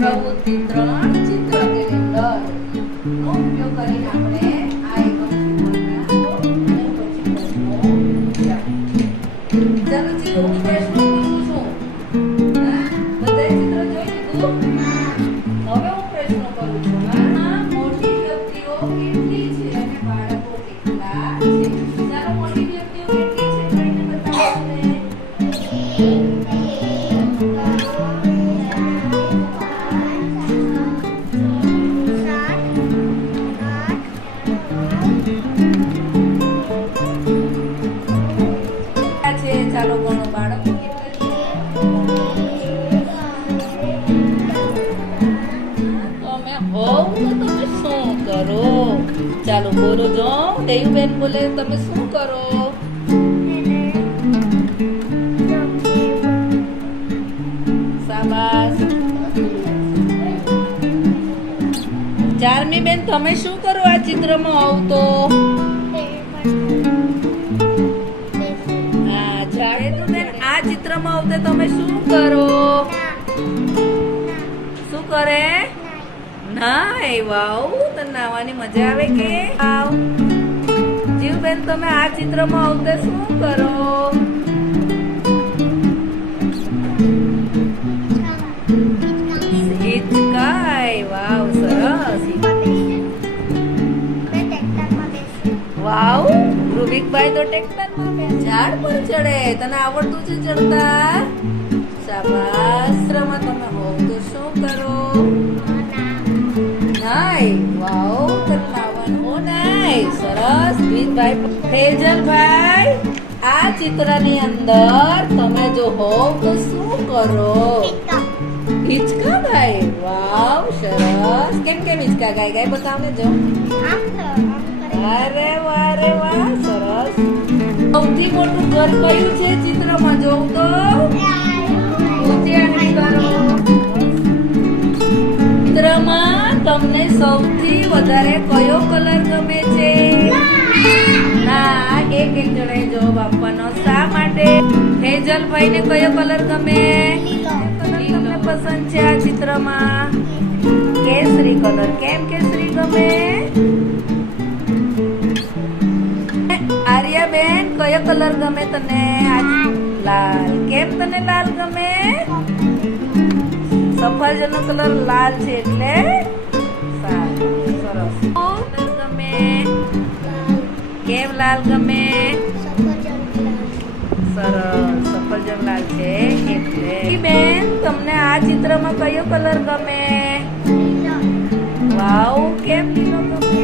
प्रबुद्धिन्द्रा હોવ તો તમે શું કરો? ચાલો બોલો જો, દેવબેન બોલે, તમે શું કરો? શાબાશ. ચારમી બેન તમે શું કરો આ ચિત્રમાં આવતો? આ ચિત્રમાં આવતે તમે શું કરો? શું કરે? નાય, વાવ, તને નાવાની મજા આવે કે? આવ જીવબેન, તમે આ ચિત્રમાં આવતે શું કરો? વાવ વાવ, રૂબિકભાઈ તો ટ્રેક્ટરમાં ઝાડ પર ચડે. તને આવડતું છે ચડતા? શાબાશ તમે દ્વિજભાઈ ફેજલભાઈ આ ચિત્રની અંદર તમે જો હોવ તો શું કરો? હિચકા ભાઈ વાવ, સરસ. કેમ કેમ હિચકા ગાય ગાય? બતાવને જો. અરે વાહ રે વાહ, સરસ. સૌથી મોટું ઘર કયું છે ચિત્રમાં? જોઉં તો. ચિત્રમાં તમને સૌથી વધારે કયો કલર ગમે છે? આપવાનો શા માટે? હેજલભાઈ ને કયો કલર ગમે? તમને પસંદ છે આ ચિત્રમાં? કેસરી કલર. કેમ કેસરી ગમે? આર્યાબેન, કયો કલર ગમે તને? લાલ. કેમ તને લાલ ગમે? સફરજનનો કલર લાલ છે એટલે સારું, સરસ. ગમે કેમ લાલ ગમે? સરસ સફરજનલાલ છે એટલે બેન તમને આ ચિત્રમાં કયો કલર ગમે? વાવ કેમ લીલો ગમે?